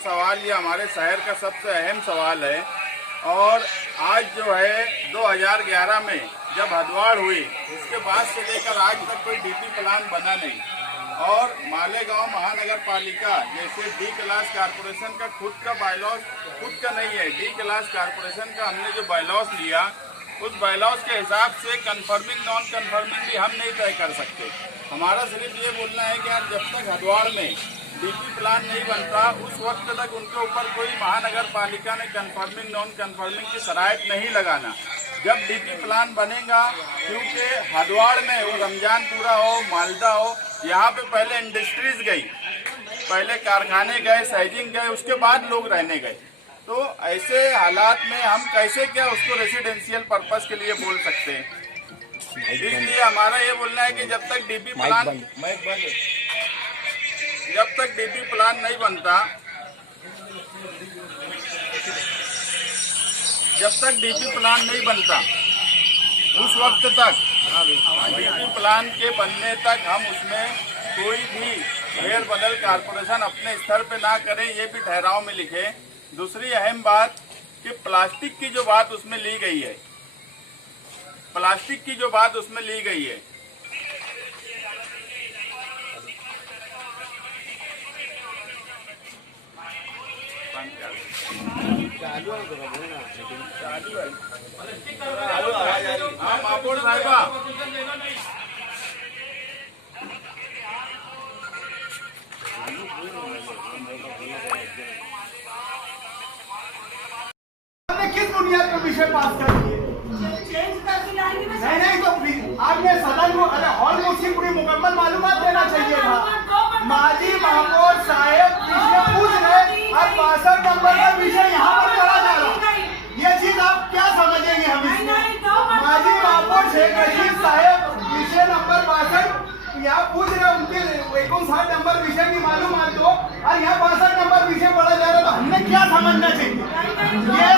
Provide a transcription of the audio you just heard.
सवाल ये हमारे शहर का सबसे अहम सवाल है। और आज जो है 2011 में जब हदवाड़ हुई उसके बाद से लेकर आज तक कोई डीपी प्लान बना नहीं। और मालेगांव महानगर पालिका जैसे डी क्लास कारपोरेशन का खुद का बायलॉज खुद का नहीं है। डी क्लास कारपोरेशन का हमने जो बायलॉज लिया उस बायलॉज के हिसाब से कन्फर्मिंग नॉन कन्फर्मिंग भी हम नहीं तय कर सकते। हमारा सिर्फ ये बोलना है कि यार जब तक हदवाड़ में डीपी प्लान नहीं बनता उस वक्त तक उनके ऊपर कोई महानगर पालिका ने कन्फर्मिंग नॉन कन्फर्मिंग की शराइत नहीं लगाना। जब डीपी प्लान बनेगा, क्योंकि हदवाड़ में वो रमजानपुरा हो, मालदा हो, यहाँ पे पहले इंडस्ट्रीज गई, पहले कारखाने गए, सैजिंग गए, उसके बाद लोग रहने गए। तो ऐसे हालात में हम कैसे क्या उसको रेसिडेंशियल पर्पस के लिए बोल सकते हैं। इसलिए हमारा ये बोलना है कि जब तक डीपी प्लान नहीं बनता, उस वक्त तक डीपी प्लान के बनने तक हम उसमें कोई भी फेर बदल कारपोरेशन अपने स्तर पे ना करें, ये भी ठहराव में लिखे। दूसरी अहम बात कि प्लास्टिक की जो बात उसमें ली गई है, हाँ मापोड़ साहिबा, किस बुनियाद पर विषय पास कर दिए? नहीं तो आपने सदन को हॉल में उसकी पूरी मुकम्मल मालूमात देना चाहिए था। माजी महापौर साहेब पिछले पूछ रहे और 62 नंबर का विषय यहाँ पर पढ़ा जा रहा। ये चीज आप क्या समझेंगे? हम माजी महापौर शेख रशीद साहेब विषय नंबर 62 यहाँ पूछ रहे, उनके 59 नंबर विषय की मालूमात दो और यहाँ 62 नंबर विषय पढ़ा जा रहा, तो हमने क्या समझना चाहिए? ये